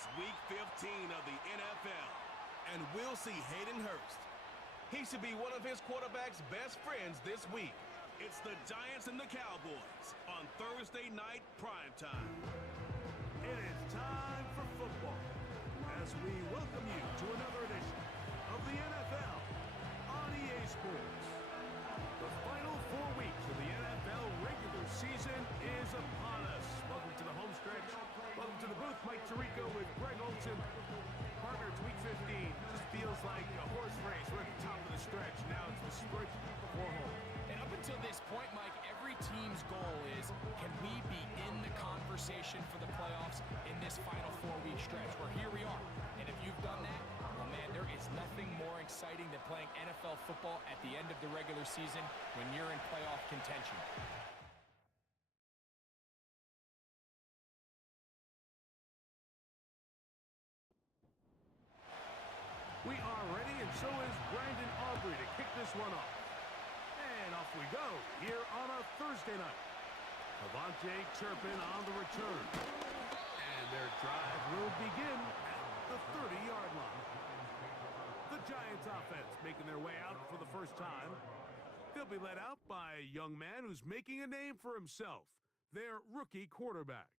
It's Week 15 of the NFL, and we'll see Hayden Hurst. He should be one of his quarterback's best friends this week. It's the Giants and the Cowboys on Thursday night primetime. It is time for football as we welcome you to another edition of the NFL on EA Sports. The final 4 weeks of the NFL regular season is upon us. Welcome to the home stretch. Welcome to the booth. Mike Tirico with Greg Olson. Partner, it's Week 15. Just feels like a horse race. We're at the top of the stretch. Now it's the sprint before home. And up until this point, Mike, every team's goal is, can we be in the conversation for the playoffs in this final 4-week stretch? Where here we are. And if you've done that, well, man, there is nothing more exciting than playing NFL football at the end of the regular season when you're in playoff contention. We are ready, and so is Brandon Aubrey to kick this one off. And off we go here on a Thursday night. Avante Turpin on the return. And their drive will begin at the 30-yard line. The Giants offense making their way out for the first time. They'll be led out by a young man who's making a name for himself, their rookie quarterback.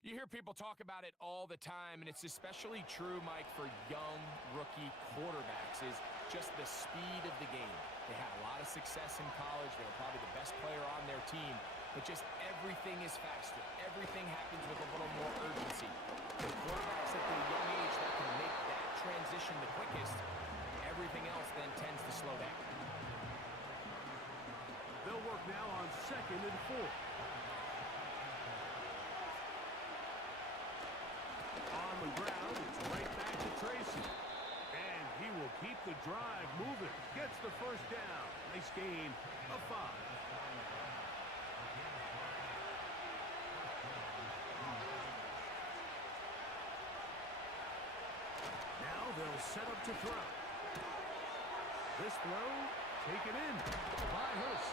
You hear people talk about it all the time, and it's especially true, Mike, for young rookie quarterbacks, is just the speed of the game. They had a lot of success in college. They were probably the best player on their team, but just everything is faster. Everything happens with a little more urgency. The quarterbacks at their young age that can make that transition the quickest, everything else then tends to slow down. They'll work now on 2nd and 4. On the ground, it's right back to Tracy. And he will keep the drive moving. Gets the first down. Nice gain of 5. Now they'll set up to throw. This throw taken in by Hurst.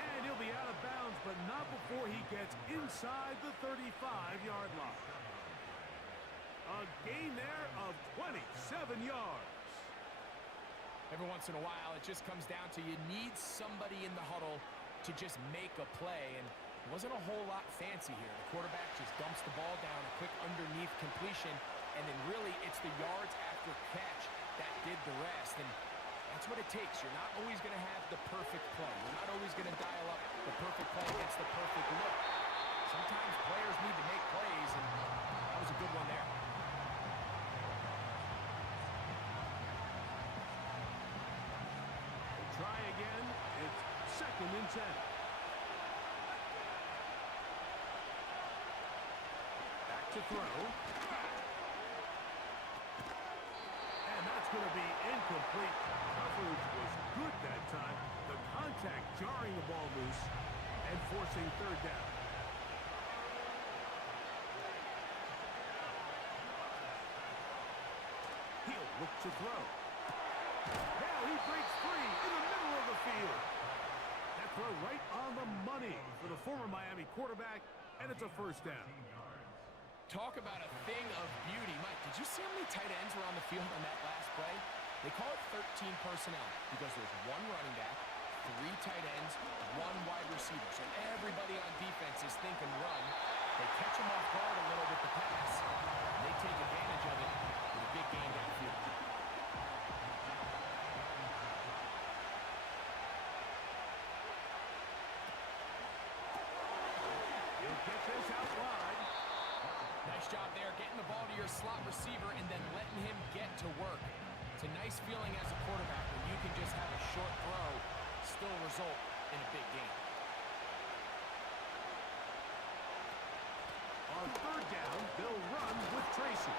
And he'll be out of bounds, but not before he gets inside the 35-yard line. A gain there of 27 yards. Every once in a while, it just comes down to you need somebody in the huddle to just make a play, and it wasn't a whole lot fancy here. The quarterback just dumps the ball down, a quick underneath completion, and then really it's the yards after catch that did the rest, and that's what it takes. You're not always going to have the perfect play. You're not always going to dial up the perfect play against the perfect look. Sometimes players need to make plays, and that was a good one there. Try again. It's 2nd and 10. Back to throw. And that's going to be incomplete. Coverage was good that time. The contact jarring the ball loose and forcing 3rd down. He'll look to throw. Now he breaks free in the middle of the field. That throw right on the money for the former Miami quarterback, and it's a 1st down. Talk about a thing of beauty. Mike, did you see how many tight ends were on the field on that last play? They call it 13 personnel because there's 1 running back, 3 tight ends, 1 wide receiver. So everybody on defense is thinking run. They catch him off guard a little with the pass. They take advantage of it with a big gain downfield. Get this out wide. Nice job there, getting the ball to your slot receiver and then letting him get to work. It's a nice feeling as a quarterback when you can just have a short throw, still result in a big game. On 3rd down, they'll run with Tracy.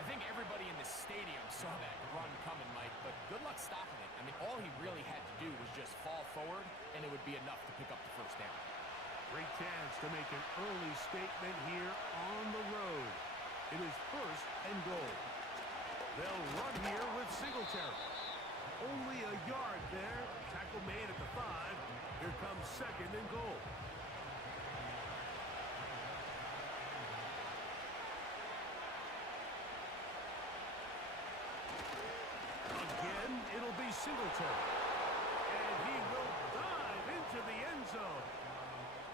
I think everybody in the stadium saw that run coming, Mike, but good luck stopping it. I mean, all he really had to do was just fall forward, and it would be enough to pick up the 1st down. Great chance to make an early statement here on the road. It is 1st and goal. They'll run here with Singletary. Only a yard there. Tackle made at the 5. Here comes 2nd and goal. Singletary. And he will dive into the end zone.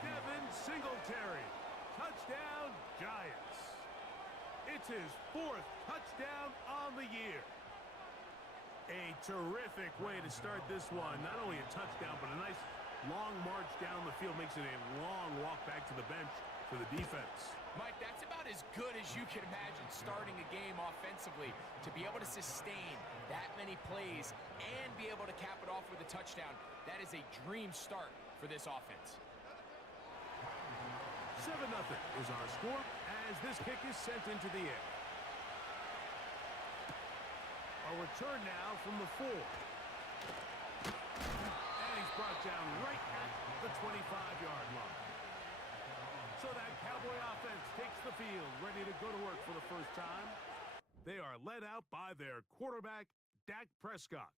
Devin Singletary. Touchdown, Giants. It's his 4th touchdown on the year. A terrific way to start this one. Not only a touchdown, but a nice long march down the field. Makes it a long walk back to the bench for the defense. Mike, that's about as good as you can imagine starting a game offensively. To be able to sustain that many plays and be able to cap it off with a touchdown, that is a dream start for this offense. 7-0 is our score as this kick is sent into the air. A return now from the 4. And he's brought down right at the 25-yard line. So that Cowboy offense takes the field, ready to go to work for the first time. They are led out by their quarterback, Dak Prescott.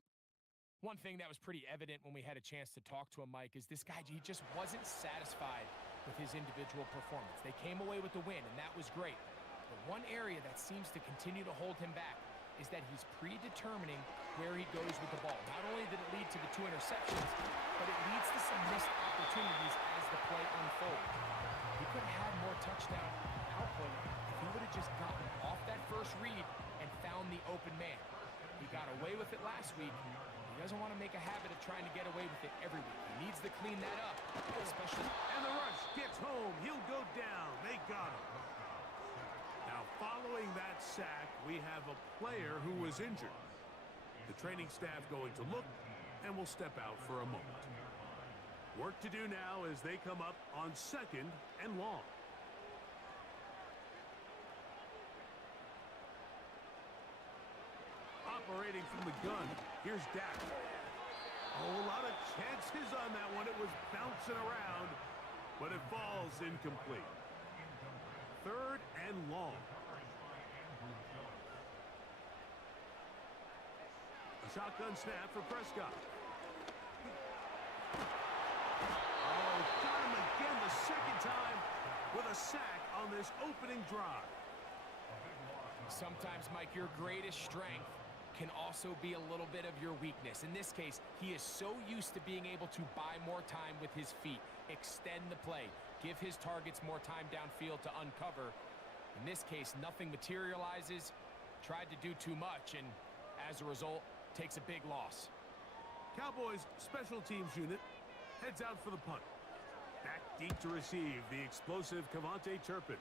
One thing that was pretty evident when we had a chance to talk to him, Mike, is this guy, he just wasn't satisfied with his individual performance. They came away with the win, and that was great. But one area that seems to continue to hold him back is that he's predetermining where he goes with the ball. Not only did it lead to the 2 interceptions, but it leads to some missed opportunities as the play unfolds. He could have had more touchdown output if he would have just gotten off that first read and found the open man. He got away with it last week. He doesn't want to make a habit of trying to get away with it every week. He needs to clean that up, especially... And the rush gets home. He'll go down. They got him. Now, following that sack, we have a player who was injured. The training staff going to look and will step out for a moment. Work to do now as they come up on 2nd and long. Operating from the gun, here's Dak. Oh, a lot of chances on that one. It was bouncing around, but it falls incomplete. 3rd and long. A shotgun snap for Prescott. Oh, got him again the second time with a sack on this opening drive. Sometimes, Mike, your greatest strength can also be a little bit of your weakness. In this case, he is so used to being able to buy more time with his feet, extend the play, give his targets more time downfield to uncover. In this case, nothing materializes, tried to do too much, and as a result, takes a big loss. Cowboys special teams unit heads out for the punt. Back deep to receive the explosive Kevontae Turpin.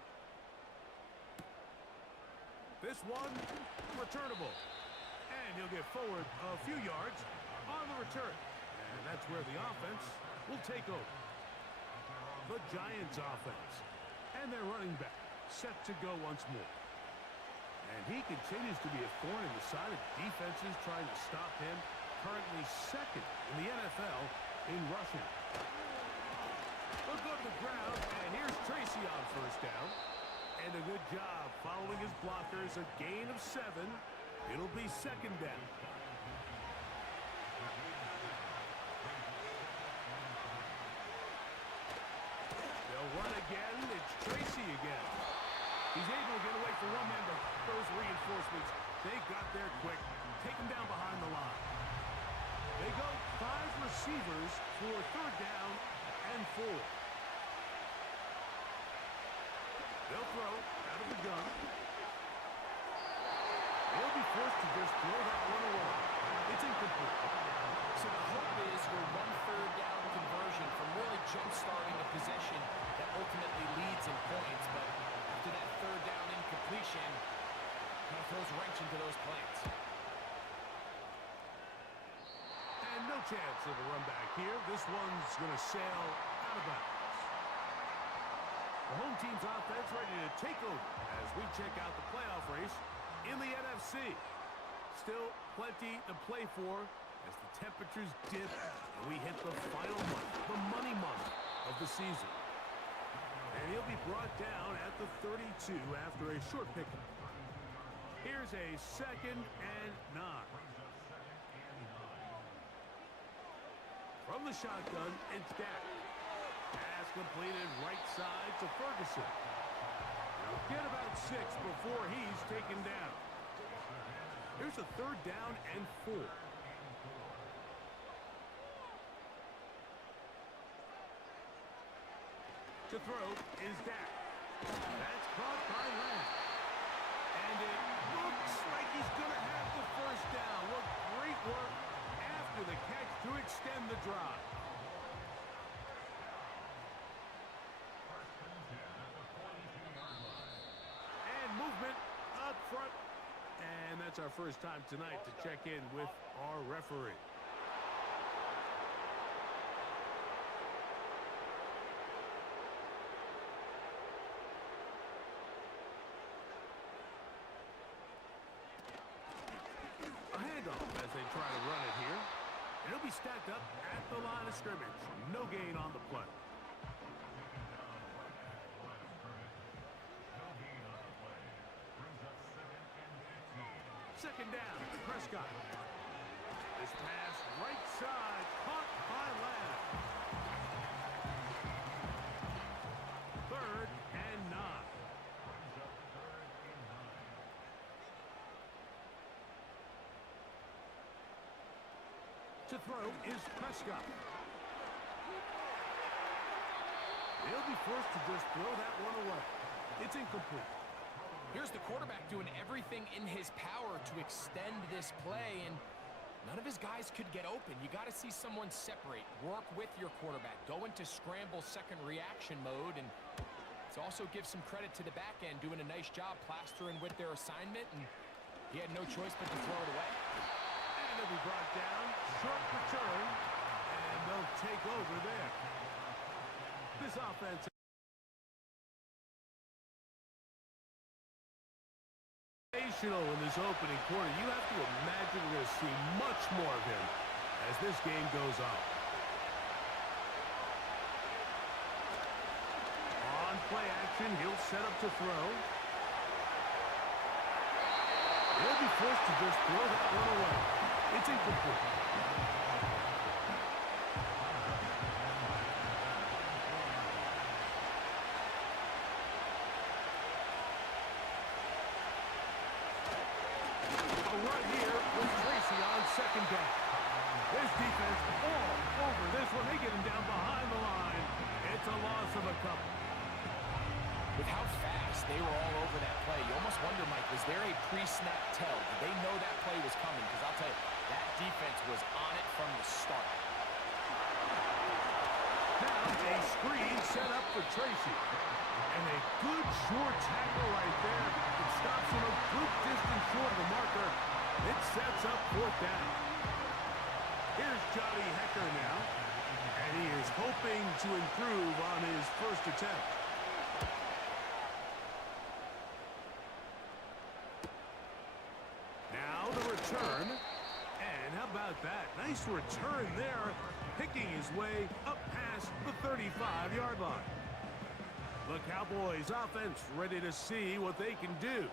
This one, returnable. And he'll get forward a few yards on the return. And that's where the offense will take over. The Giants offense. And their running back set to go once more. And he continues to be a thorn in the side of defenses trying to stop him. Currently 2nd in the NFL in rushing. Look on the ground, and here's Tracy on first down. And a good job following his blockers. A gain of 7. It'll be 2nd down. They'll run again. It's Tracy again. He's able to get away from one man, but those reinforcements, they got there quick. Take him down behind the line. They go 5 receivers for 3rd down and 4. They'll throw out of the gun. He'll be forced to just throw that one away. It's incomplete. So the hope is your 1/3 down conversion from really jump-starting a possession that ultimately leads in points, but after that 3rd down incompletion, kind of throws a wrench into those plans. And no chance of a run back here. This one's going to sail out of bounds. The home team's offense ready to take over as we check out the playoff race in the NFC. Still plenty to play for as the temperatures dip and we hit the final month, the money month of the season. And he'll be brought down at the 32 after a short pickup. Here's a 2nd and 9. From the shotgun, it's Dak. Pass completed right side to Ferguson. He'll get about 6 before he's taken down. Here's a 3rd down and 4. To throw is Dak. That's caught by Lamb. And it looks like he's going to have the first down. What great work after the catch to extend the drive. And movement up front. And that's our first time tonight to check in with our referee. A handoff as they try to run it here. And it'll be stacked up at the line of scrimmage. No gain on the play. Second down, Prescott. This pass right side, caught by Lamb. 3rd and 9. To throw is Prescott. He'll be forced to just throw that one away. It's incomplete. Here's the quarterback doing everything in his power to extend this play, and none of his guys could get open. You got to see someone separate, work with your quarterback, go into scramble second reaction mode, and to also give some credit to the back end, doing a nice job plastering with their assignment, and he had no choice but to throw it away. And it'll be brought down, short return, and they'll take over there. This offense in this opening quarter. You have to imagine we're going to see much more of him as this game goes on. On play action, he'll set up to throw. He'll be forced to just throw that one away. It's incomplete. Right here with Tracy on second down. This defense all over this one. They get him down behind the line. It's a loss of a couple. With how fast they were all over that play, you almost wonder, Mike, was there a pre-snap tell? Did they know that play was coming? Because I'll tell you, that defense was on it from the start. Now a screen set up for Tracy. And a good short tackle right there. It stops him a good distance short of the marker. It sets up 4th down. Here's Johnny Hecker now. And he is hoping to improve on his first attempt. Now the return. And how about that? Nice return there. Picking his way up past the 35-yard line. The Cowboys offense ready to see what they can do.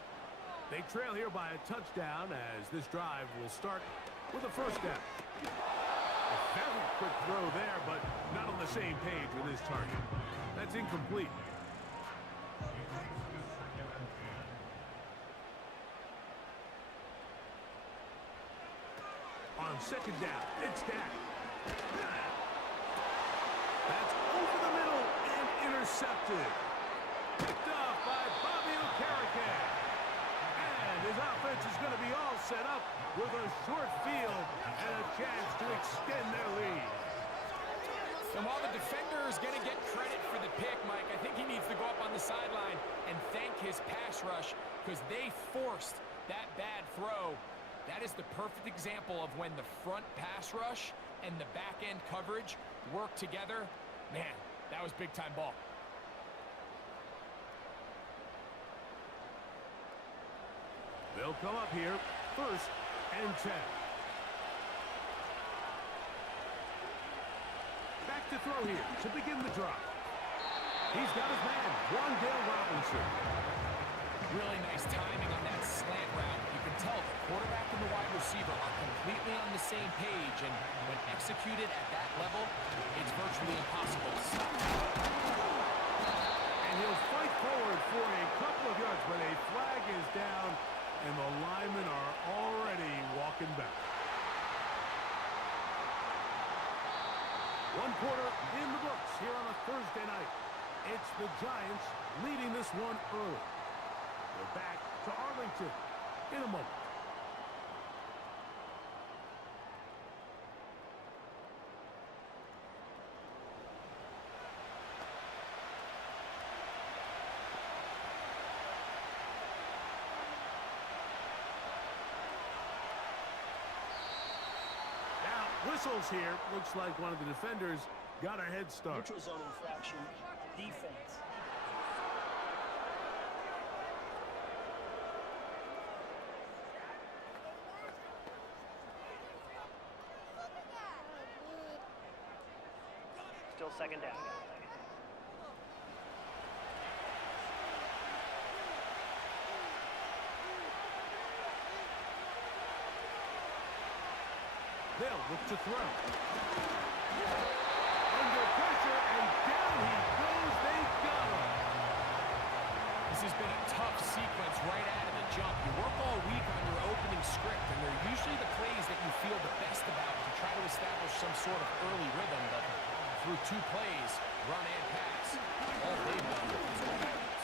They trail here by a touchdown as this drive will start with a first down. A very quick throw there, but not on the same page with his target. That's incomplete. On second down, it's Dak. That's over the middle and intercepted. Picked off by Buhbooh. And his offense is going to be all set up with a short field and a chance to extend their lead. And while the defender is going to get credit for the pick, Mike, I think he needs to go up on the sideline and thank his pass rush because they forced that bad throw. That is the perfect example of when the front pass rush and the back end coverage work together. Man, that was big-time ball. They'll come up here, 1st and 10. Back to throw here to begin the drive. He's got his man, Wandale Robinson. Really nice timing on that slant route. You can tell the quarterback and the wide receiver are completely on the same page, and when executed at that level, it's virtually impossible to stop. And he'll fight forward for a couple of yards, but a flag is down, and the linemen are already walking back. 1 quarter in the books here on a Thursday night. It's the Giants leading this one early. We're back to Arlington in a moment. Whistles here. Looks like one of the defenders got a head start. Neutral zone infraction. Defense. Still second down. They'll look to throw. Under pressure, and down he goes. They got him. This has been a tough sequence right out of the jump. You work all week on your opening script, and they're usually the plays that you feel the best about to try to establish some sort of early rhythm, but through 2 plays, run and pass, all they've done is what happens.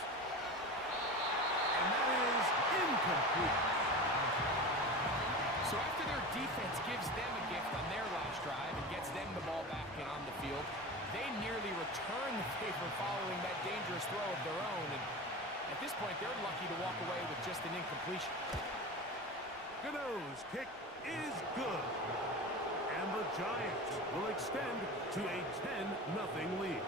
And that is incomplete. So after their defense gives them a gift on their last drive and gets them the ball back and on the field, they nearly return the favor following that dangerous throw of their own. And at this point, they're lucky to walk away with just an incompletion. Gano's kick is good. And the Giants will extend to a 10-0 lead.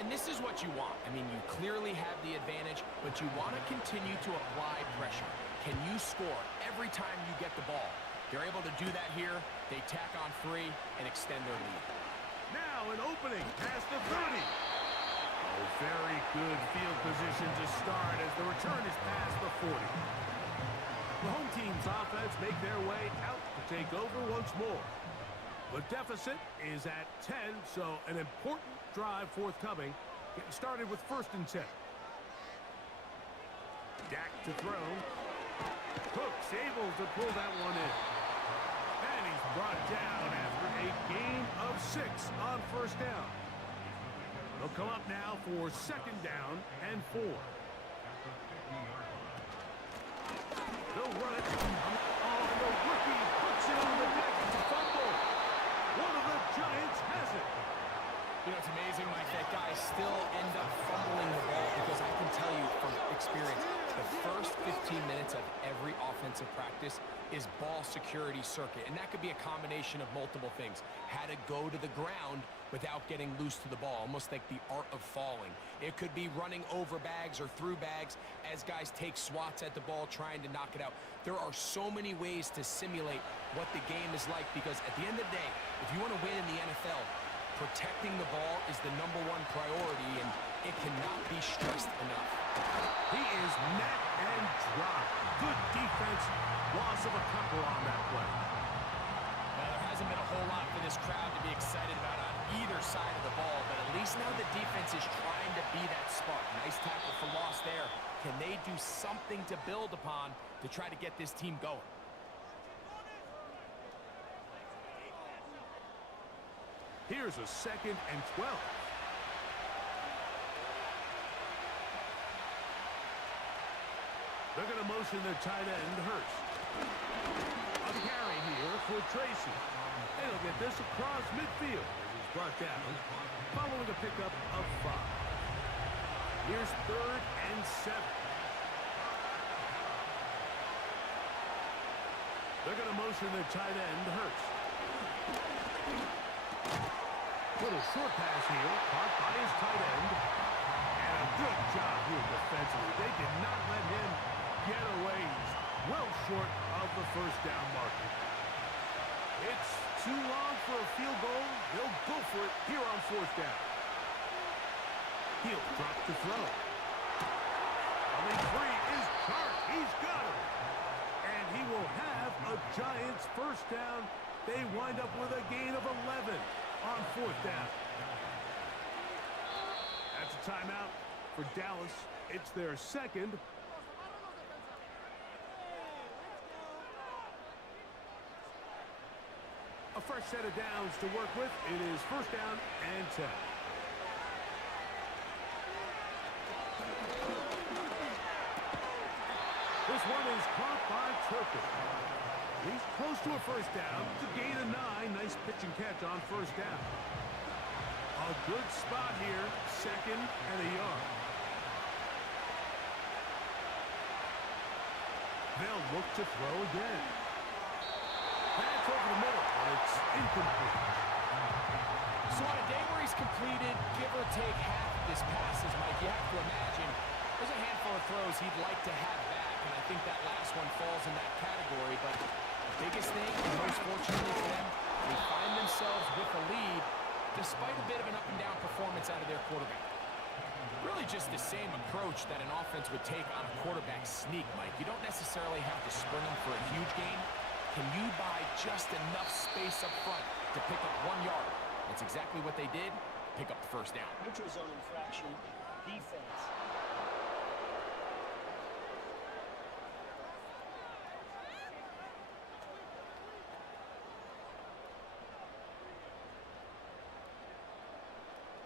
And this is what you want. I mean, you clearly have the advantage, but you want to continue to apply pressure. Can you score every time you get the ball? They're able to do that here. They tack on 3 and extend their lead. Now an opening past the 30. Oh, very good field position to start as the return is past the 40. The home team's offense make their way out to take over once more. The deficit is at 10, so an important drive forthcoming. Getting started with 1st and 10. Dak to throw. Cook's able to pull that one in. And he's brought down after a gain of 6 on 1st down. They'll come up now for 2nd down and 4. They'll run it. Oh, and the rookie puts it on the deck. It's a fumble. One of the Giants has it. You know, it's amazing, Mike, that guys still end up fumbling the ball because I can tell you from experience, the first 15 minutes of every offensive practice is ball security circuit, and that could be a combination of multiple things. How to go to the ground without getting loose to the ball, almost like the art of falling. It could be running over bags or through bags as guys take swats at the ball trying to knock it out. There are so many ways to simulate what the game is like because at the end of the day, if you want to win in the NFL, protecting the ball is the #1 priority, and it cannot be stressed enough. He is net and drop. Good defense. Loss of a couple on that play. Now, there hasn't been a whole lot for this crowd to be excited about on either side of the ball, but at least now the defense is trying to be that spark. Nice tackle for loss there. Can they do something to build upon to try to get this team going? Here's a 2nd and 12. They're going to motion their tight end, Hurst. A carry here for Tracy. And he'll get this across midfield as he's brought down, following a pickup of 5. Here's 3rd and 7. They're going to motion their tight end, Hurst. Little short pass here, caught by his tight end. And a good job here defensively. They did not let him get away. He's well short of the 1st down marker. It's too long for a field goal. They'll go for it here on 4th down. He'll drop to throw. Only 3 is Chark. He's got him. And he will have a Giants 1st down. They wind up with a gain of 11 on 4th down. That's a timeout for Dallas. It's their 2nd. A fresh set of downs to work with. It is 1st down and 10. one is caught by Turpin. He's close to a first down. It's a gain of 9. Nice pitch and catch on first down. A good spot here. Second and a yard. They'll look to throw again. That's over the middle, and it's incomplete. So on a day where he's completed, give or take half of his passes, Mike, you have to imagine there's a handful of throws he'd like to have back, and I think that last one falls in that category. But the biggest thing, and most fortunately for them, they find themselves with a lead despite a bit of an up-and-down performance out of their quarterback. Really just the same approach that an offense would take on a quarterback sneak, Mike. You don't necessarily have to spring them for a huge gain. Can you buy just enough space up front to pick up 1 yard? That's exactly what they did. Pick up the first down. Neutral zone infraction. Defense.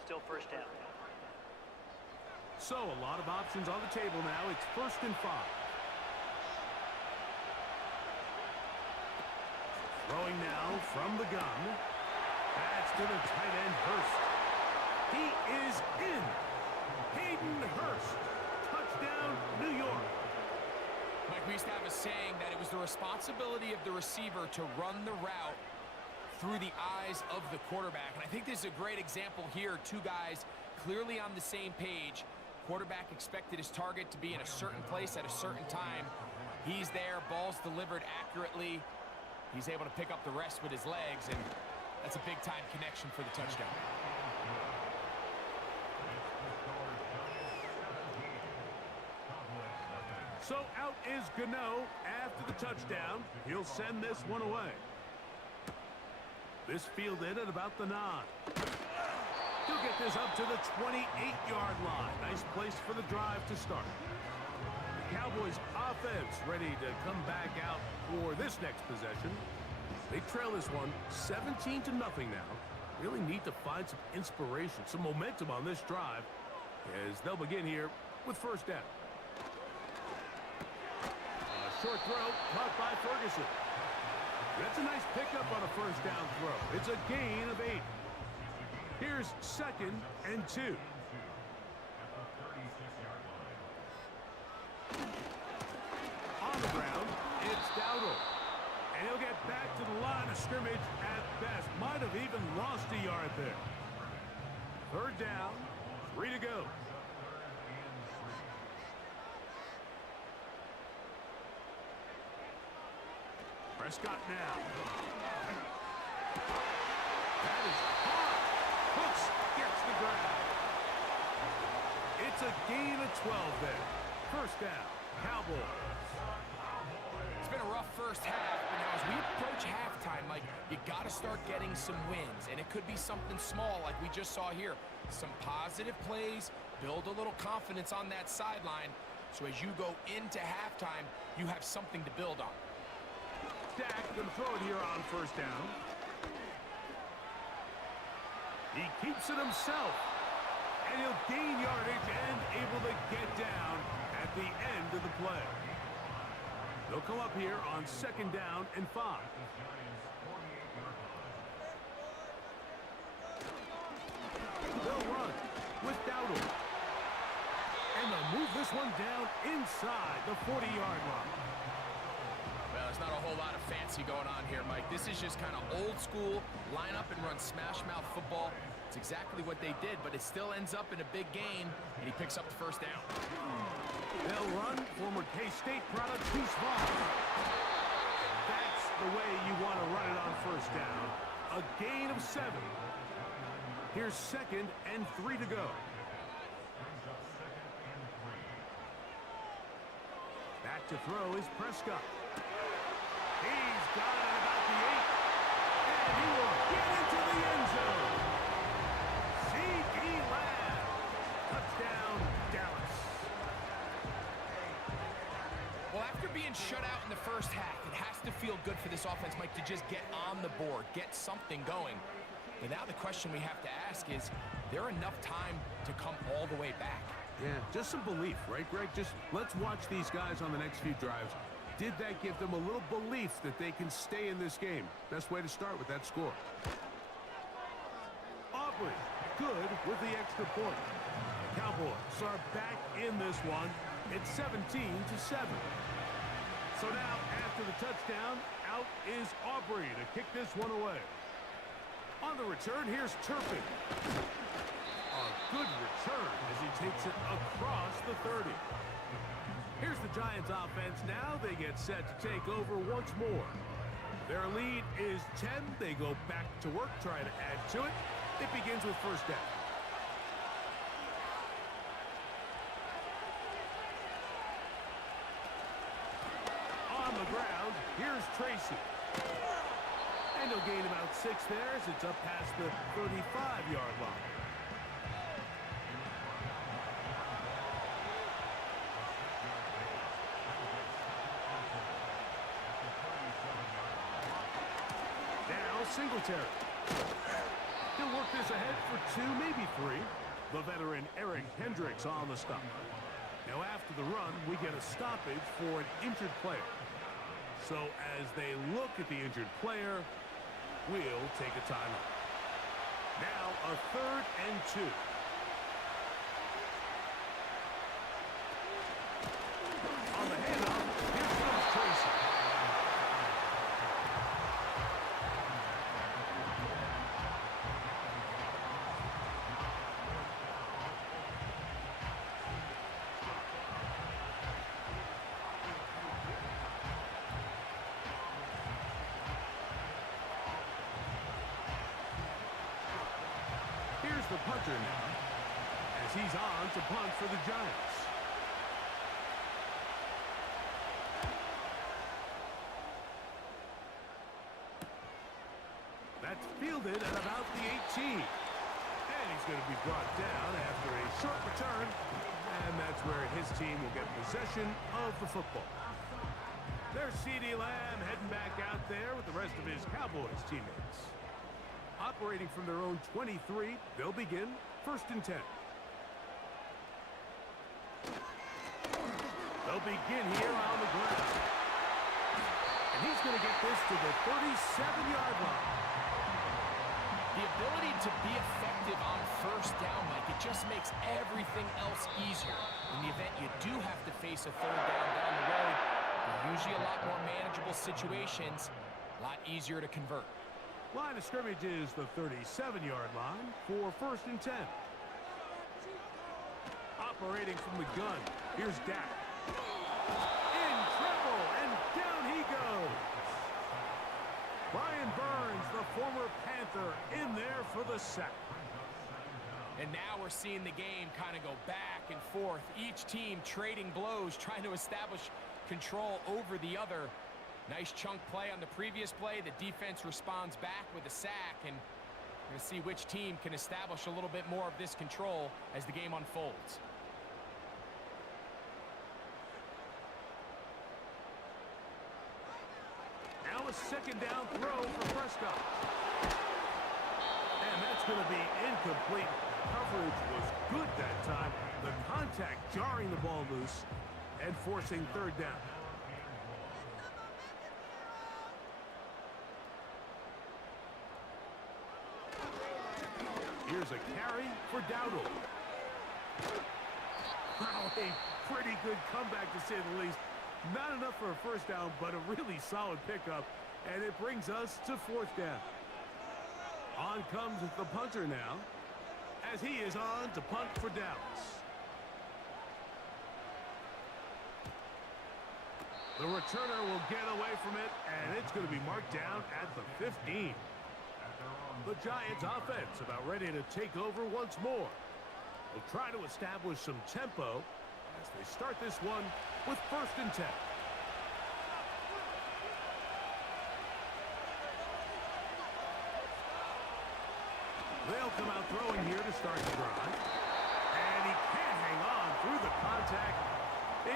Still first down. So a lot of options on the table now. It's 1st and 5. Throwing now from the gun. That's to the tight end, Hurst. He is in. Hayden Hurst. Touchdown, New York. Mike, we used to have a saying that it was the responsibility of the receiver to run the route through the eyes of the quarterback. And I think this is a great example here. Two guys clearly on the same page. Quarterback expected his target to be in a certain place at a certain time. He's there, ball's delivered accurately. He's able to pick up the rest with his legs, and that's a big-time connection for the touchdown. So out is Gano after the touchdown. He'll send this one away. This fielded at about the 9. He'll get this up to the 28-yard line. Nice place for the drive to start. The Cowboys offense ready to come back out for this next possession. They trail this one 17-0 now. Really need to find some inspiration, some momentum on this drive as they'll begin here with first down. A short throw caught by Ferguson. That's a nice pickup on a first down throw. It's a gain of 8. Here's 2nd and 2. On the ground, it's Dowdle. And he'll get back to the line of scrimmage at best. Might have even lost a yard there. 3rd down, 3 to go. Prescott now. That is hard. Hooks gets the grab. It's a gain of 12 there. 1st down, Cowboys. It's been a rough first half, but now as we approach halftime, Mike, you got to start getting some wins, and it could be something small like we just saw here. Some positive plays, build a little confidence on that sideline, so as you go into halftime, you have something to build on. Dak going to throw it here on 1st down. He keeps it himself, and he'll gain yardage and able to get down at the end of the play. They'll come up here on 2nd down and 5. They'll run with Dowdle. And they'll move this one down inside the 40-yard line. Well, there's not a whole lot of fancy going on here, Mike. This is just kind of old school, line up and run smash mouth football. It's exactly what they did, but it still ends up in a big gain, and he picks up the 1st down. They'll run former K-State product Deuce Vaughn. That's the way you want to run it on 1st down. A gain of 7. Here's 2nd and 3 to go. Back to throw is Prescott. He's got it at about the 8. And he will get into the end zone. C.D. Lamb. Touchdown, Dallas. Well, after being shut out in the first half, it has to feel good for this offense, Mike, to just get on the board, get something going. But now the question we have to ask is there enough time to come all the way back? Yeah, just some belief, right, Greg? Just let's watch these guys on the next few drives. Did that give them a little belief that they can stay in this game? Best way to start with that score. Aubrey, good with the extra point. The Cowboys are back in this one. It's 17-7. So now, after the touchdown, out is Aubrey to kick this one away. On the return, here's Turpin. A good return as he takes it across the 30. Here's the Giants offense now. They get set to take over once more. Their lead is 10. They go back to work, try to add to it. It begins with first down. On the ground, here's Tracy. And he'll gain about 6 there as it's up past the 35-yard line. Singletary. He'll work this ahead for 2, maybe 3. The veteran Eric Hendricks on the stop. Now after the run, we get a stoppage for an injured player. So as they look at the injured player, we'll take a timeout. Now a 3rd and 2. On the handoff, here comes Tracy. Here's the punter now, as he's on to punt for the Giants. That's fielded at about the 18. And he's going to be brought down after a short return. And that's where his team will get possession of the football. There's CeeDee Lamb heading back out there with the rest of his Cowboys teammates. Operating from their own 23, they'll begin 1st and 10. They'll begin here on the ground. And he's going to get this to the 37-yard line. The ability to be effective on 1st down, Mike, it just makes everything else easier. In the event you do have to face a 3rd down the road, they're usually a lot more manageable situations, a lot easier to convert. Line of scrimmage is the 37-yard line for 1st and 10. Operating from the gun, here's Dak. In trouble, and down he goes. Brian Burns, the former Panther, in there for the sack. And now we're seeing the game kind of go back and forth. Each team trading blows, trying to establish control over the other. Nice chunk play on the previous play. The defense responds back with a sack, and we're going to see which team can establish a little bit more of this control as the game unfolds. Now a 2nd down throw for Prescott. And that's going to be incomplete. Coverage was good that time. The contact jarring the ball loose and forcing 3rd down. Here's a carry for Dowdle. Wow, a pretty good comeback to say the least. Not enough for a 1st down, but a really solid pickup. And it brings us to 4th down. On comes the punter now, as he is on to punt for Dallas. The returner will get away from it, and it's going to be marked down at the 15. The Giants offense about ready to take over once more. They'll try to establish some tempo as they start this one with 1st and 10. They'll come out throwing here to start the drive. And he can't hang on through the contact.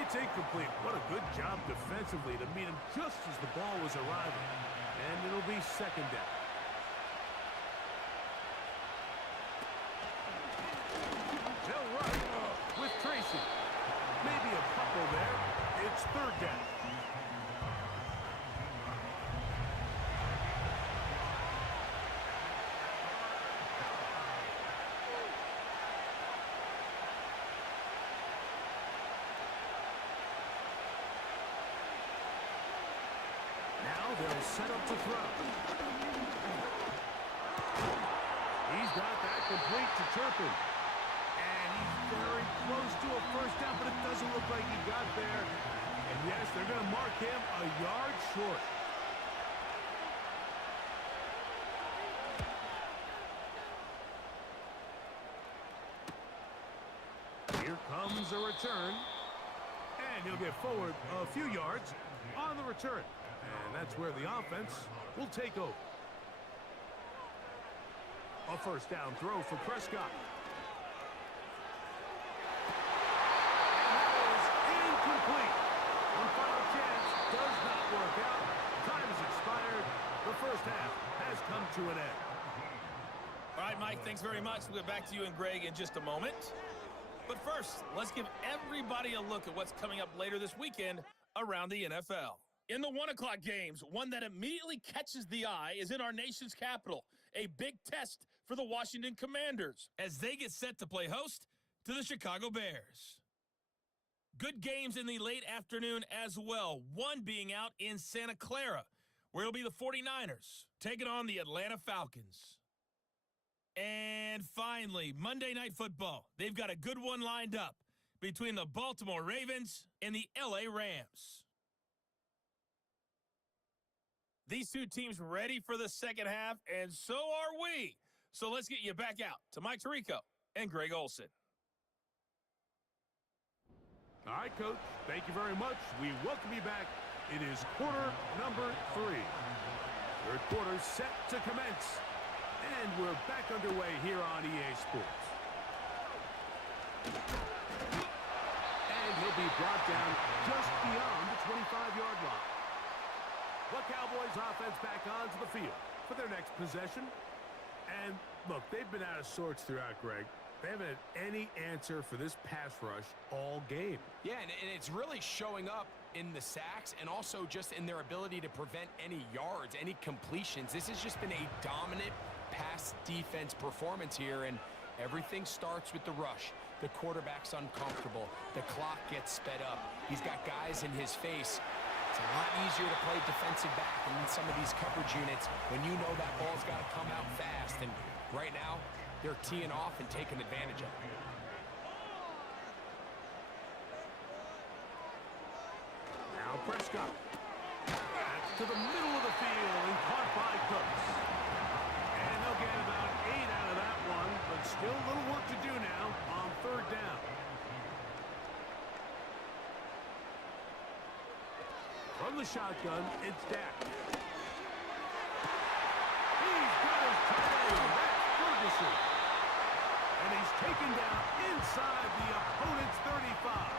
It's incomplete. What a good job defensively to meet him just as the ball was arriving. And it'll be 2nd down. They'll run with Tracy. throw. He's got that complete to Turpin. And he's very close to a first down, but it doesn't look like he got there. And yes, they're going to mark him a yard short. Here comes a return. And he'll get forward a few yards on the return. And that's where the offense will take over. A first down throw for Prescott. And that is incomplete. One final chance does not work out. Time has expired. The first half has come to an end. All right, Mike, thanks very much. We'll get back to you and Greg in just a moment. But first, let's give everybody a look at what's coming up later this weekend around the NFL. In the 1 o'clock games, one that immediately catches the eye is in our nation's capital. A big test for the Washington Commanders as they get set to play host to the Chicago Bears. Good games in the late afternoon as well, one being out in Santa Clara, where it'll be the 49ers taking on the Atlanta Falcons. And finally, Monday Night Football. They've got a good one lined up between the Baltimore Ravens and the LA Rams. These two teams ready for the second half, and so are we. So let's get you back out to Mike Tirico and Greg Olson. All right, Coach. Thank you very much. We welcome you back. It is quarter number 3. Third quarter set to commence. And we're back underway here on EA Sports. And he'll be brought down just beyond the 25-yard line. The Cowboys offense back onto the field for their next possession. And look, they've been out of sorts throughout, Greg. They haven't had any answer for this pass rush all game. Yeah, and it's really showing up in the sacks and also just in their ability to prevent any yards, any completions. This has just been a dominant pass defense performance here, and everything starts with the rush. The quarterback's uncomfortable. The clock gets sped up. He's got guys in his face. It's a lot easier to play defensive back in some of these coverage units when you know that ball's got to come out fast. And right now, they're teeing off and taking advantage of it. Now Prescott. That's to the middle of the field and caught by Cooks. And they'll get about 8 out of that one, but still a little work to do now on third down. From the shotgun, it's Dak. He's got his tight end. That's Ferguson. And he's taken down inside the opponent's 35.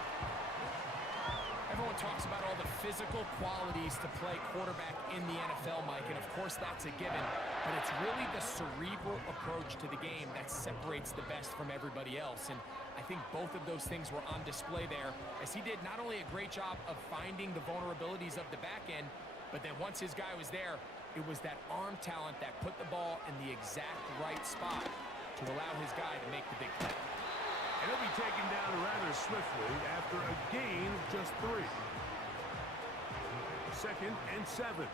Everyone talks about all the physical qualities to play quarterback in the NFL, Mike, and of course that's a given, but it's really the cerebral approach to the game that separates the best from everybody else, and I think both of those things were on display there, as he did not only a great job of finding the vulnerabilities of the back end, but then once his guy was there, it was that arm talent that put the ball in the exact right spot to allow his guy to make the big play. And he'll be taken down rather swiftly after a gain of just 3. 2nd and 7.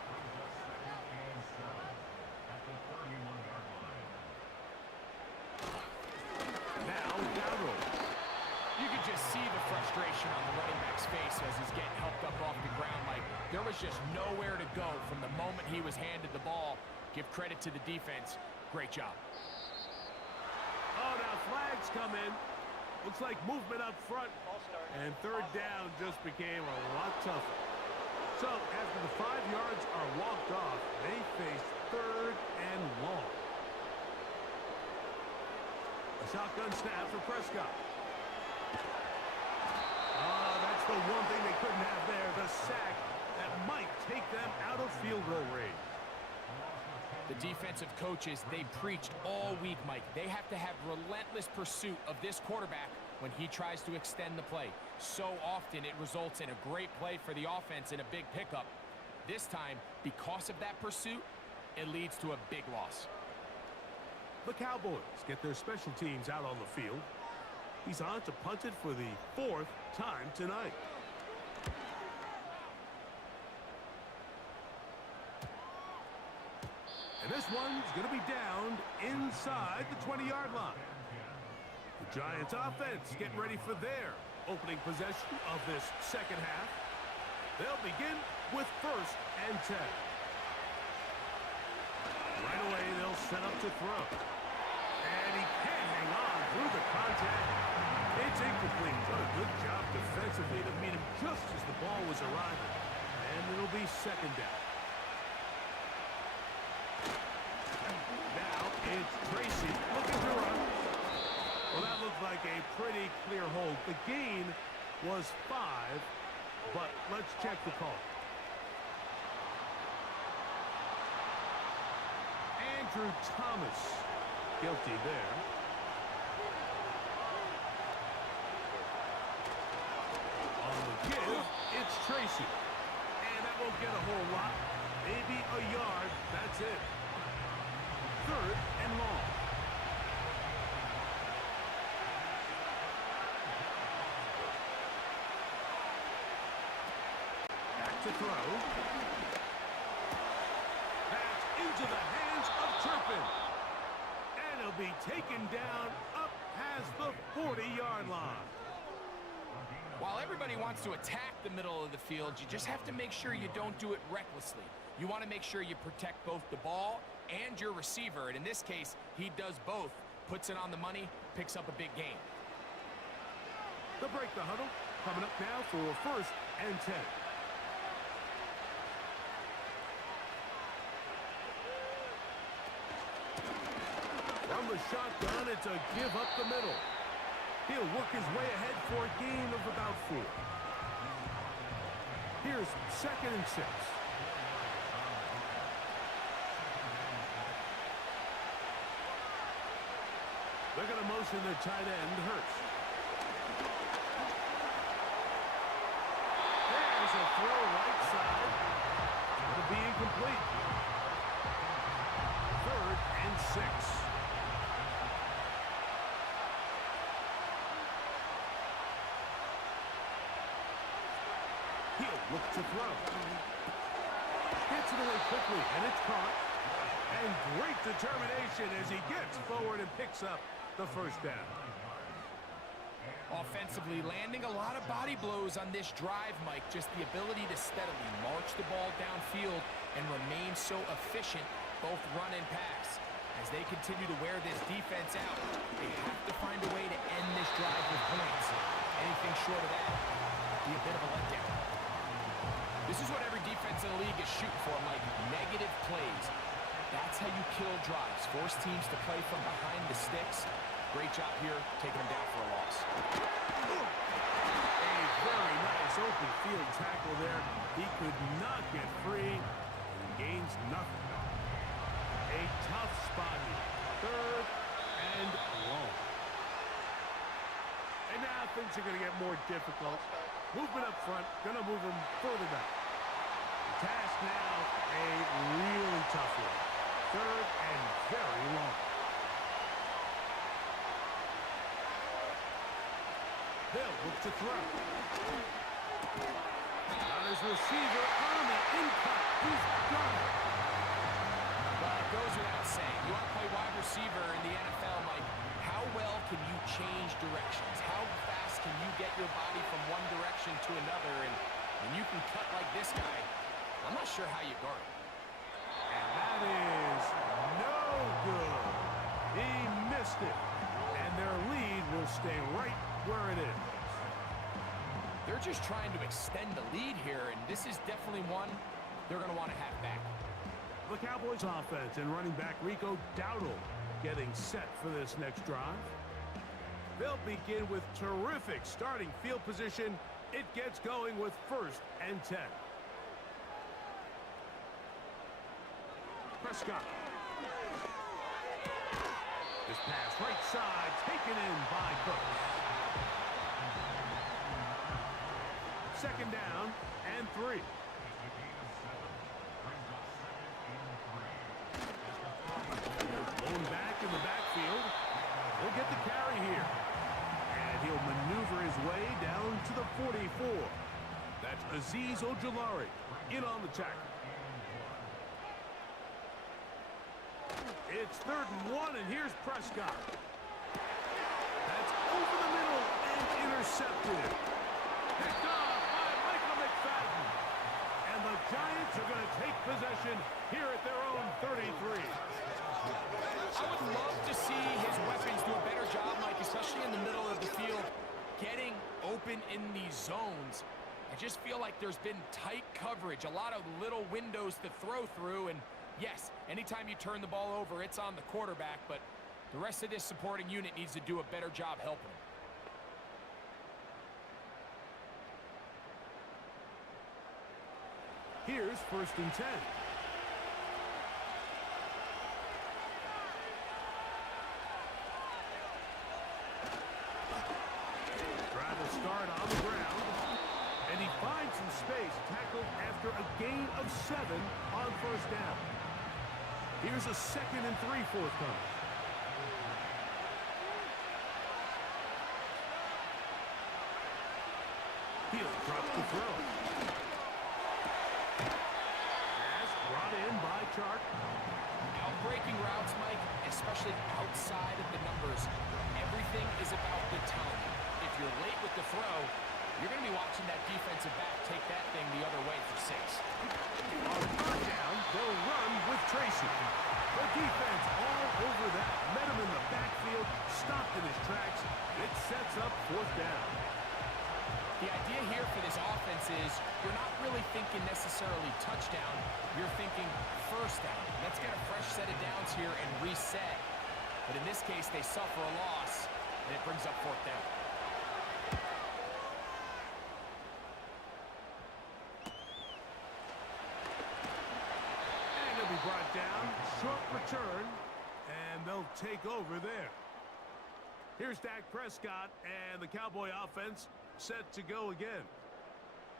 Now, Darrow. You could just see the frustration on the running back's face as he's getting helped up off the ground. Like, there was just nowhere to go from the moment he was handed the ball. Give credit to the defense. Great job. Oh, now flags come in. Looks like movement up front. And third down just became a lot tougher. So, after the 5 yards are walked off, they face 3rd and long. A shotgun snap for Prescott. That's the one thing they couldn't have there, the sack that might take them out of field goal range. The defensive coaches, they preached all week, Mike. They have to have relentless pursuit of this quarterback when he tries to extend the play. So often it results in a great play for the offense and a big pickup. This time, because of that pursuit, it leads to a big loss. The Cowboys get their special teams out on the field. He's on to punt it for the 4th time tonight. This one's going to be down inside the 20-yard line. The Giants offense getting ready for their opening possession of this second half. They'll begin with 1st and 10. Right away, they'll set up to throw. And he can't hang on through the contact. It's incomplete. What a good job defensively to meet him just as the ball was arriving. And it'll be 2nd down. Now it's Tracy looking to run. Well, that looked like a pretty clear hold. The gain was 5, but let's check the call. Andrew Thomas guilty there. On the give, it's Tracy. And that won't get a whole lot. Maybe a yard. That's it. 3rd and long. Back to throw. Pass into the hands of Turpin. And he'll be taken down up past the 40-yard line. While everybody wants to attack the middle of the field, you just have to make sure you don't do it recklessly. You want to make sure you protect both the ball and your receiver, and in this case, he does both. Puts it on the money, picks up a big gain. They'll break the huddle. Coming up now for 1st and 10. From the shotgun, it's a give up the middle. He'll work his way ahead for a gain of about 4. Here's 2nd and 6. They're going to motion the tight end, Hurst. There's a throw right side. It'll be incomplete. 3rd and 6. He'll look to throw. Gets it away quickly, and it's caught. And great determination as he gets forward and picks up the 1st down. Offensively, landing a lot of body blows on this drive, Mike. Just the ability to steadily march the ball downfield and remain so efficient, both run and pass. As they continue to wear this defense out, they have to find a way to end this drive with points. Anything short of that would be a bit of a letdown. This is what every defense in the league is shooting for, Mike. Negative plays. That's how you kill drives. Force teams to play from behind the sticks. Great job here, taking them down for a loss. A very nice open field tackle there. He could not get free and gains nothing. A tough spot here. 3rd and long. And now things are going to get more difficult. Movement up front, going to move him further back. The task now, a really tough one. 3rd and very long. They'll look to throw. Got his receiver on the in-cut. He's got it. Well, it goes without saying. You want to play wide receiver in the NFL, Mike. How well can you change directions? How fast can you get your body from one direction to another? And when you can cut like this guy, I'm not sure how you guard it. And that is no good. He missed it. And their lead will stay right where it is. They're just trying to extend the lead here, and this is definitely one they're going to want to have back. The Cowboys offense and running back Rico Dowdle getting set for this next drive. They'll begin with terrific starting field position. It gets going with 1st and 10. Prescott. This pass right side taken in by Cooks. 2nd down and 3. Blown back in the backfield. He'll get the carry here. And he'll maneuver his way down to the 44. That's Azeez Ojulari in on the tackle. It's 3rd and 1, and here's Prescott. That's over the middle and intercepted. Picked off by Michael McFadden. And the Giants are going to take possession here at their own 33. I would love to see his weapons do a better job, Mike, especially in the middle of the field, getting open in these zones. I just feel like there's been tight coverage, a lot of little windows to throw through, and yes, anytime you turn the ball over, it's on the quarterback, but the rest of this supporting unit needs to do a better job helping him. Here's 1st and 10. Try to start on the ground. And he finds some space, tackled after a gain of 7 on 1st down. Here's a 2nd and 3 forthcoming. He'll drop the throw. Pass brought in by Chark. Outbreaking routes, Mike, especially outside of the numbers, everything is about the timing. If you're late with the throw, you're going to be watching that defensive back take that thing the other way for 6. On 3rd down, they'll run with Tracy. The defense all over that. Met him in the backfield, stopped in his tracks. It sets up 4th down. The idea here for this offense is you're not really thinking necessarily touchdown. You're thinking 1st down. Let's get a fresh set of downs here and reset. But in this case, they suffer a loss, and it brings up 4th down. And he'll be brought down. Short return, and they'll take over there. Here's Dak Prescott, and the Cowboy offense set to go again.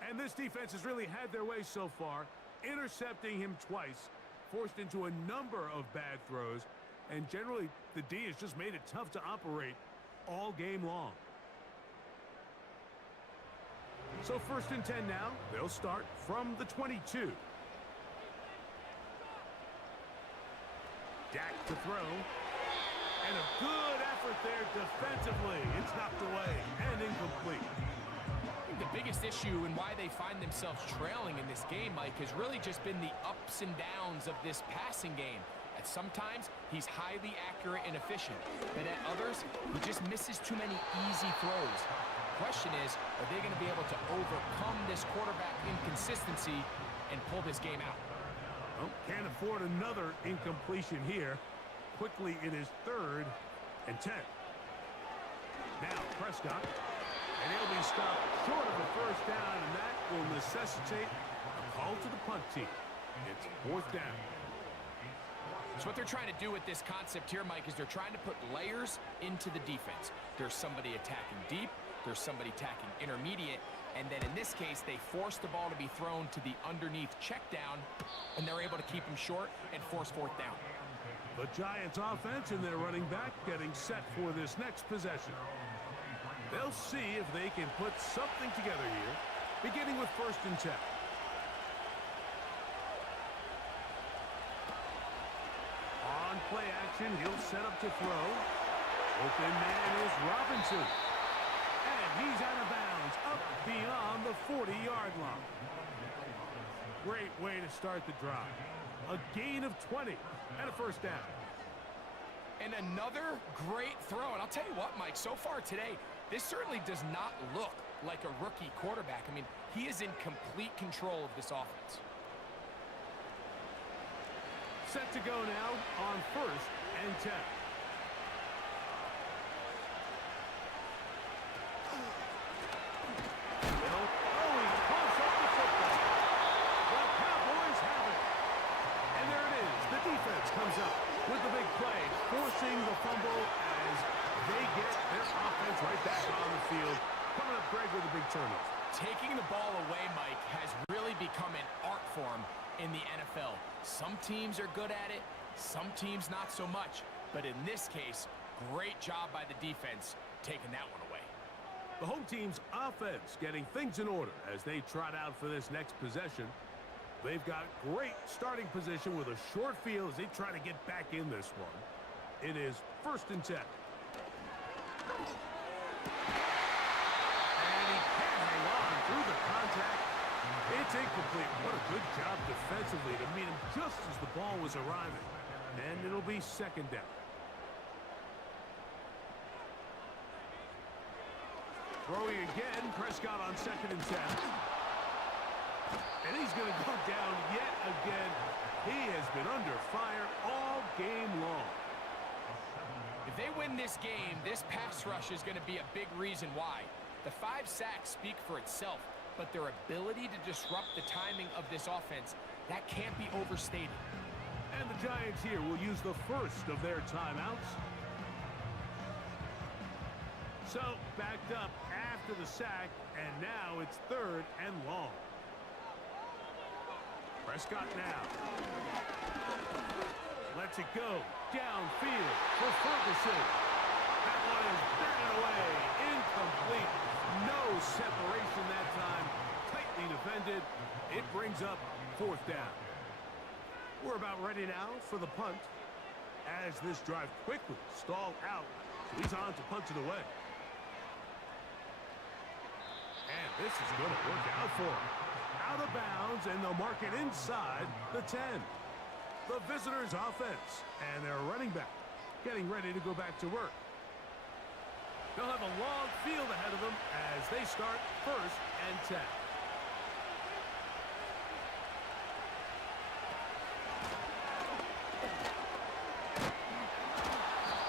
And this defense has really had their way so far, intercepting him twice, forced into a number of bad throws, and generally the D has just made it tough to operate all game long. So 1st and 10 now. They'll start from the 22. Dak to throw. And a good effort there defensively. It's knocked away and incomplete. I think the biggest issue and why they find themselves trailing in this game, Mike, has really just been the ups and downs of this passing game. At sometimes, he's highly accurate and efficient, but at others, he just misses too many easy throws. The question is, are they going to be able to overcome this quarterback inconsistency and pull this game out? Well, can't afford another incompletion here. Quickly, it is 3rd and 10. Now, Prescott. And he'll be stopped short of a 1st down, and that will necessitate a call to the punt team. It's 4th down. So what they're trying to do with this concept here, Mike, is they're trying to put layers into the defense. There's somebody attacking deep. There's somebody attacking intermediate. And then in this case, they force the ball to be thrown to the underneath check down, and they're able to keep him short and force 4th down. The Giants offense and their running back getting set for this next possession. They'll see if they can put something together here, beginning with 1st and 10. On play action, he'll set up to throw. Open man is Robinson. And he's out of bounds, up beyond the 40-yard line. Great way to start the drive. A gain of 20 and a 1st down. And another great throw. And I'll tell you what, Mike, so far today, this certainly does not look like a rookie quarterback. I mean, he is in complete control of this offense. Set to go now on 1st and 10. Comes up with the big play, forcing the fumble as they get their offense right back on the field. Coming up, Greg, with a big turnover. Taking the ball away, Mike, has really become an art form in the NFL. Some teams are good at it, some teams not so much. But in this case, great job by the defense taking that one away. The home team's offense getting things in order as they trot out for this next possession. They've got great starting position with a short field as they try to get back in this one. It is 1st and 10. And he can't hang on through the contact. It's incomplete. What a good job defensively to meet him just as the ball was arriving. And it'll be 2nd down. Throwing again, Prescott on 2nd and 10. And he's going to go down yet again. He has been under fire all game long. If they win this game, this pass rush is going to be a big reason why. The 5 sacks speak for itself, but their ability to disrupt the timing of this offense, that can't be overstated. And the Giants here will use the first of their timeouts. So, backed up after the sack, and now it's 3rd and long. Prescott now. Lets it go. Downfield for Ferguson. That one is batted away. Incomplete. No separation that time. Tightly defended. It brings up 4th down. We're about ready now for the punt. As this drive quickly stalled out, so he's on to punt it away. And this is going to work out for him. Out of bounds, and they'll mark it inside the 10. The visitors' offense, and their running back getting ready to go back to work. They'll have a long field ahead of them as they start 1st and 10.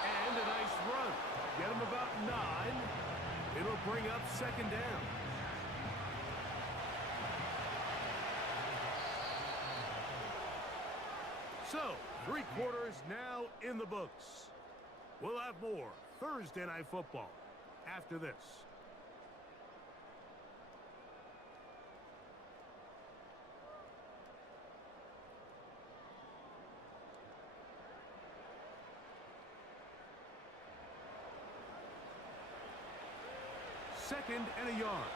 And a nice run. Get them about 9. It'll bring up 2nd down. So, 3 quarters now in the books. We'll have more Thursday Night Football after this. Second and a yard.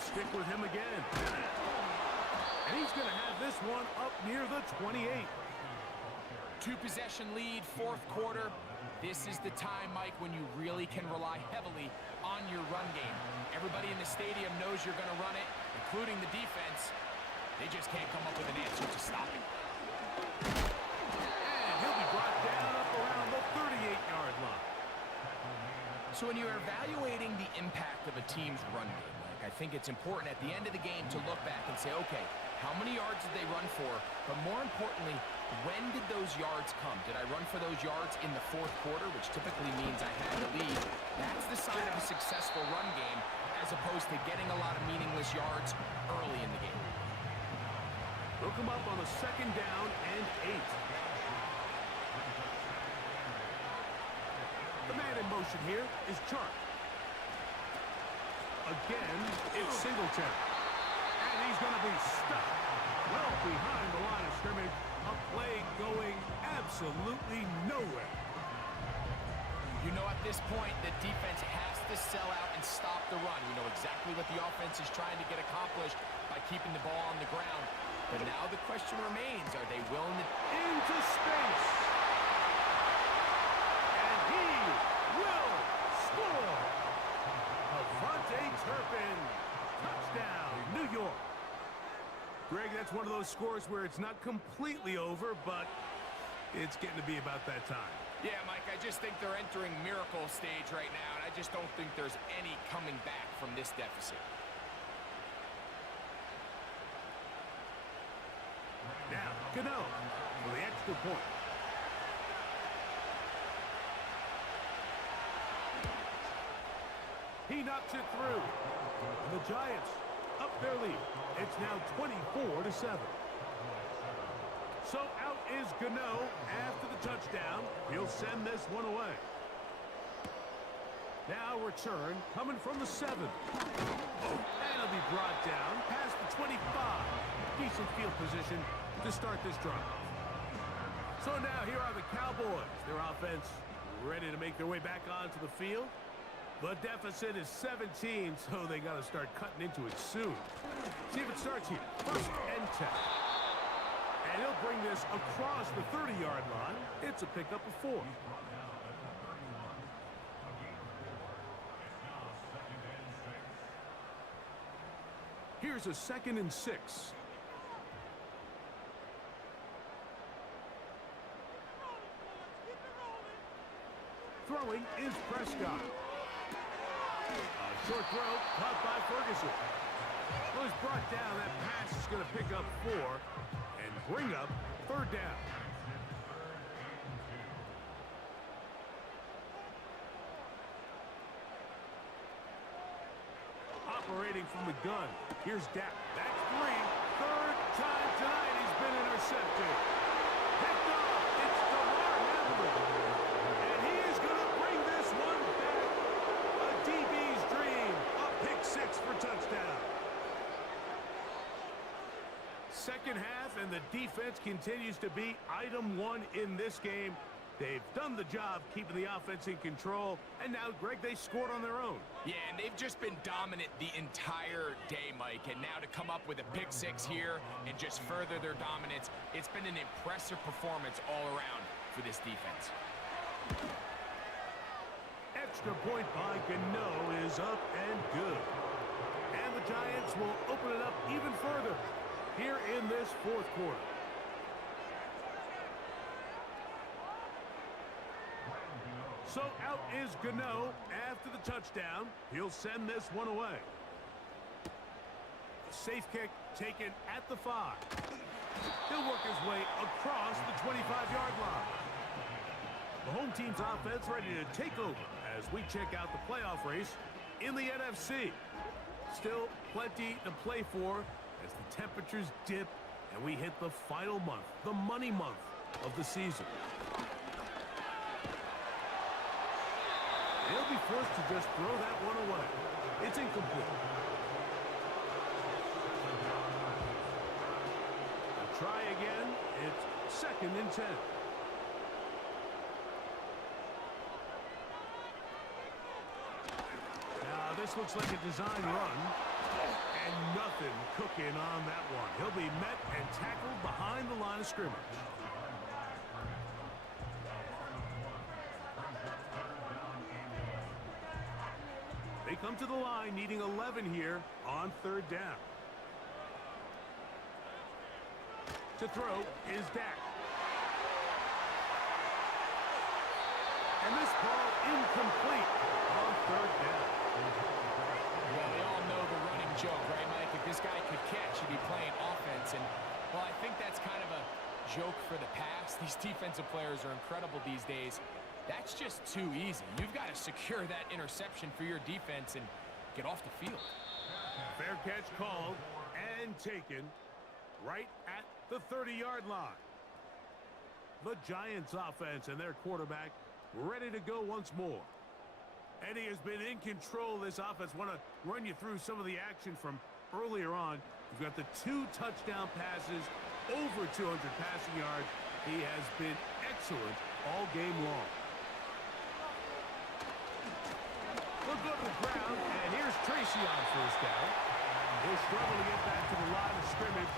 Stick with him again. And he's going to have this one up near the 28. 2-possession lead, 4th quarter. This is the time, Mike, when you really can rely heavily on your run game. Everybody in the stadium knows you're going to run it, including the defense. They just can't come up with an answer to stop it. And he'll be brought down up around the 38-yard line. So when you're evaluating the impact of a team's run game, I think it's important at the end of the game to look back and say, okay, how many yards did they run for? But more importantly, when did those yards come? Did I run for those yards in the 4th quarter, which typically means I had the lead? That's the sign of a successful run game, as opposed to getting a lot of meaningless yards early in the game. They'll come up on a 2nd down and 8. The man in motion here is Chark. Again, it's Singleton. And he's going to be stuck well behind the line of scrimmage. A play going absolutely nowhere. You know, at this point, the defense has to sell out and stop the run. We know exactly what the offense is trying to get accomplished by keeping the ball on the ground. But now the question remains, are they willing to... Into space. And he will score. Turpin, touchdown, New York. Greg, that's one of those scores where it's not completely over, but it's getting to be about that time. Yeah, Mike, I just think they're entering miracle stage right now, and I just don't think there's any coming back from this deficit. Now, Gano for the extra point. He knocks it through. And the Giants up their lead. It's now 24-7. So out is Gano after the touchdown. He'll send this one away. Now return coming from the 7. And it'll be brought down past the 25. Decent field position to start this drive. So now here are the Cowboys. Their offense ready to make their way back onto the field. The deficit is 17, so they got to start cutting into it soon. See if it starts here. First and 10. And he'll bring this across the 30-yard line. It's a pickup of 4. Here's a 2nd and 6. Throwing is Prescott. A short throw caught by Ferguson. Well, he's brought down. That pass is going to pick up 4 and bring up 3rd down. Operating from the gun. Here's Dak. That's 3. 3rd time tonight he's been intercepted. Picked off. It's DeMar Hamlin. And he is going to bring this one back. A DB's dream. A pick 6 for touchdown. Second half, and the defense continues to be item 1 in this game. They've done the job keeping the offense in control, and now, Greg, they scored on their own. Yeah, and they've just been dominant the entire day, Mike, and now to come up with a pick 6 here and just further their dominance, it's been an impressive performance all around for this defense. Extra point by Gano is up and good. And the Giants will open it up even further here in this 4th quarter. So out is Gano after the touchdown. He'll send this one away. Safe kick taken at the 5. He'll work his way across the 25-yard line. The home team's offense ready to take over as we check out the playoff race in the NFC. Still plenty to play for as the temperatures dip and we hit the final month, the money month of the season. They'll be forced to just throw that one away. It's incomplete. They'll try again. It's 2nd and 10. Now, this looks like a design run. And nothing cooking on that one. He'll be met and tackled behind the line of scrimmage. They come to the line needing 11 here on 3rd down. To throw is Dak. And this ball incomplete on 3rd down. Well, we all know the running joke, right, Mike? If this guy could catch, he'd be playing offense. And, well, I think that's kind of a joke for the past. These defensive players are incredible these days. That's just too easy. You've got to secure that interception for your defense and get off the field. Fair catch called and taken right at the 30-yard line. The Giants offense and their quarterback ready to go once more. Eddie has been in control of this offense. Want to run you through some of the action from earlier on. You've got the 2 touchdown passes, over 200 passing yards. He has been excellent all game long. We'll go to the ground, and here's Tracy on 1st down. He'll struggle to get back to the line of scrimmage.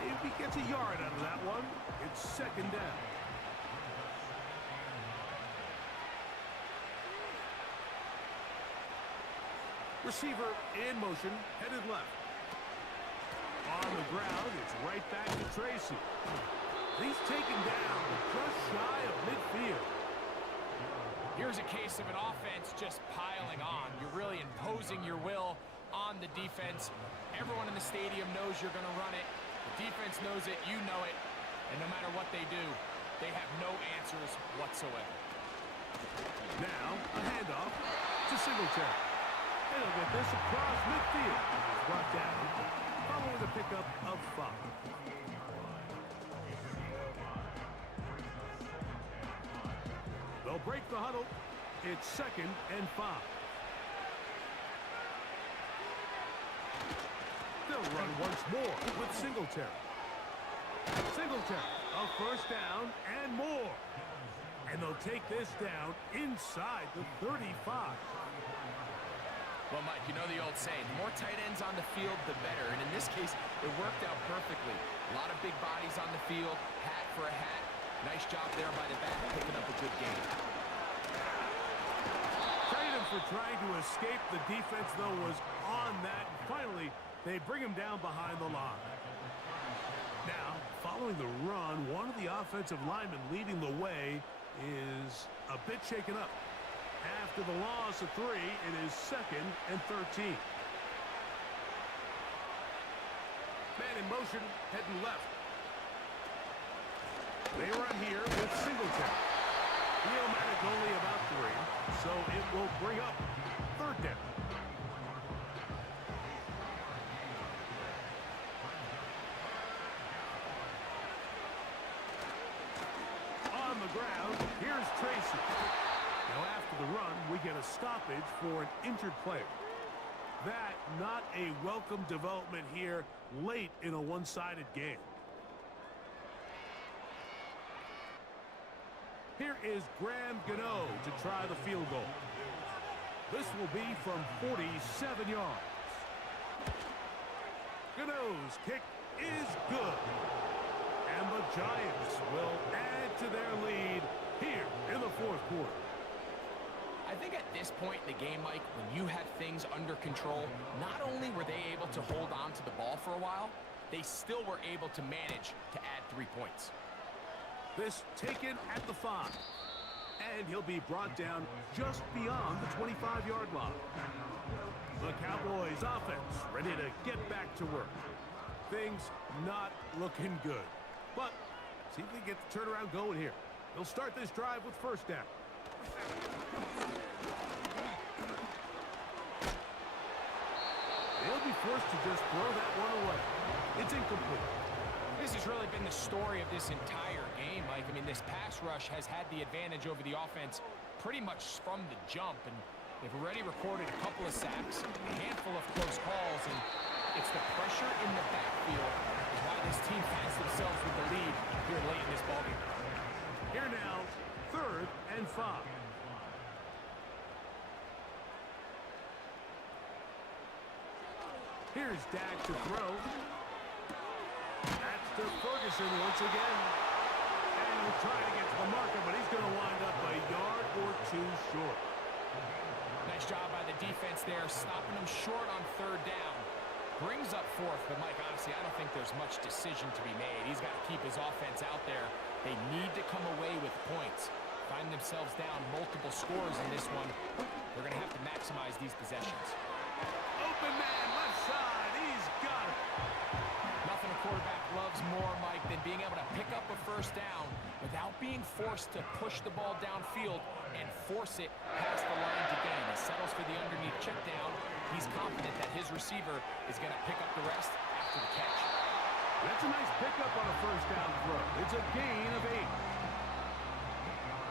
Maybe gets a yard out of that one. It's 2nd down. Receiver in motion, headed left. On the ground, it's right back to Tracy. He's taken down just shy of midfield. Here's a case of an offense just piling on. You're really imposing your will on the defense. Everyone in the stadium knows you're going to run it. The defense knows it, you know it. And no matter what they do, they have no answers whatsoever. Now, a handoff to Singletary. And he'll get this across midfield. Brought down, following the pickup of 5. They'll break the huddle. It's 2nd and 5. They'll run once more with Singletary. Singletary, a 1st down and more. And they'll take this down inside the 35. Well, Mike, you know the old saying, the more tight ends on the field, the better. And in this case, it worked out perfectly. A lot of big bodies on the field, hat for a hat. Nice job there by the back, picking up a good game. Credit him for trying to escape. The defense, though, was on that. And finally, they bring him down behind the line. Now, following the run, one of the offensive linemen leading the way is a bit shaken up. After the loss of 3, it is 2nd and 13. Man in motion, heading left. They run here with Singletary. Neomatic only about 3, so it will bring up 3rd down. On the ground, here's Tracy. Now after the run, we get a stoppage for an injured player. That not a welcome development here late in a one-sided game. Here is Graham Gano to try the field goal. This will be from 47 yards. Gano's kick is good. And the Giants will add to their lead here in the 4th quarter. I think at this point in the game, Mike, when you have things under control, not only were they able to hold on to the ball for a while, they still were able to manage to add 3 points. This taken at the 5. And he'll be brought down just beyond the 25-yard line. The Cowboys offense ready to get back to work. Things not looking good. But see if they get the turnaround going here. They'll start this drive with 1st down. They'll be forced to just throw that one away. It's incomplete. This has really been the story of this entire game, Mike. I mean, this pass rush has had the advantage over the offense pretty much from the jump, and they've already recorded a couple of sacks, a handful of close calls, and it's the pressure in the backfield is why this team finds themselves with the lead here late in this ballgame. Here now, 3rd and 5. Here's Dak to throw. That's to Ferguson once again. And he'll try to get to the marker, but he's going to wind up a yard or 2 short. Nice job by the defense there, stopping him short on 3rd down. Brings up 4th, but Mike, honestly, I don't think there's much decision to be made. He's got to keep his offense out there. They need to come away with points. Find themselves down multiple scores in this one. They're going to have to maximize these possessions. Open man, left side. He's got it. Nothing a quarterback loves more, Mike, than being able to pick up a 1st down without being forced to push the ball downfield and force it past the line to gain. He settles for the underneath check down. He's confident that his receiver is going to pick up the rest after the catch. That's a nice pickup on a 1st down throw. It's a gain of 8.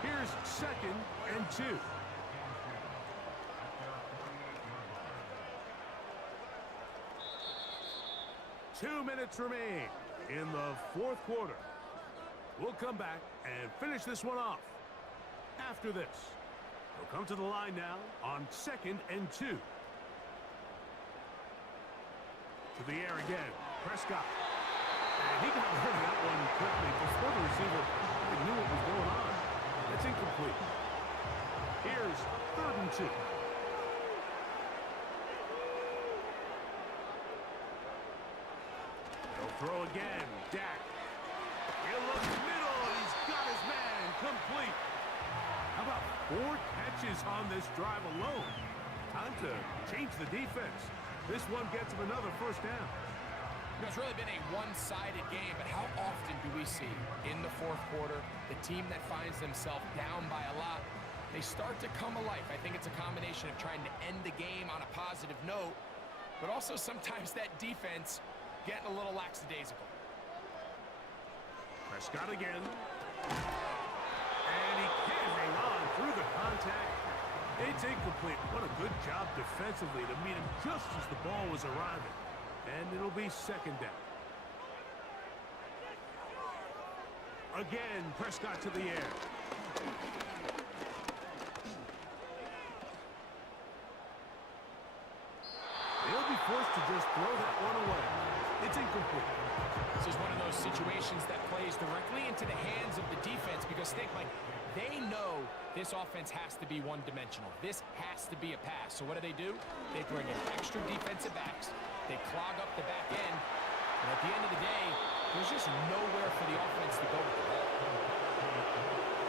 Here's 2nd and 2. Two minutes remain in the 4th quarter. We'll come back and finish this one off. After this, they'll come to the line now on 2nd and 2. To the air again, Prescott. And he got rid of that one quickly before the receiver knew what was going on. It's incomplete. Here's 3rd and 2. They'll throw again. Dak. He'll look middle, and he's got his man complete. How about 4 catches on this drive alone? Time to change the defense. This one gets him another 1st down. You know, it's really been a one-sided game, but how often do we see in the 4th quarter the team that finds themselves down by a lot, they start to come alive? I think it's a combination of trying to end the game on a positive note, but also sometimes that defense getting a little lackadaisical. Prescott again. And he can't hang on through the contact. It's incomplete. What a good job defensively to meet him just as the ball was arriving. And it'll be 2nd down. Again, Prescott to the air. forced to just throw that one away. It's incomplete. This is one of those situations that plays directly into the hands of the defense because think like they know this offense has to be one-dimensional. This has to be a pass. So what do? They bring in extra defensive backs. They clog up the back end. And at the end of the day, there's just nowhere for the offense to go with the ball.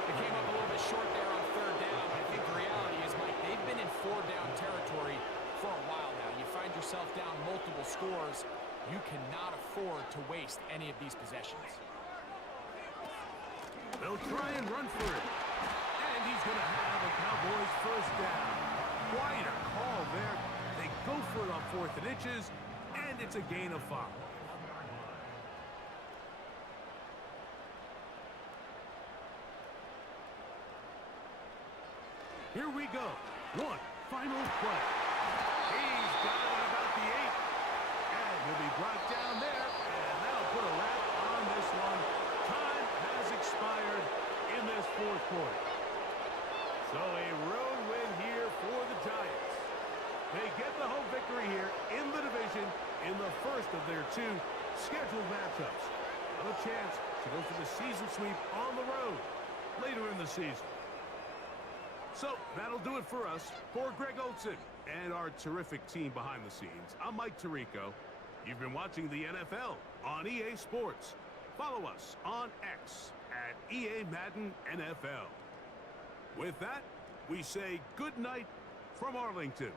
They came up a little bit short there on third down. But I think the reality is, Mike, they've been in four-down territory for a while now. You find yourself down multiple scores. You cannot afford to waste any of these possessions. They'll try and run for it. And he's going to have a Cowboys first down. Quite a call there. They go for it on 4th and inches, and it's a gain of 5. Here we go. One final play. He's got it at about the 8. And he'll be brought down there, and that'll put a wrap on this one. Time has expired in this 4th quarter. So a road win here for the Giants. They get the home victory here in the division in the first of their 2 scheduled matchups. A chance to go for the season sweep on the road later in the season. So that'll do it for us. For Greg Olsen and our terrific team behind the scenes, I'm Mike Tirico. You've been watching the NFL on EA Sports. Follow us on X at EA Madden NFL. With that, we say good night from Arlington.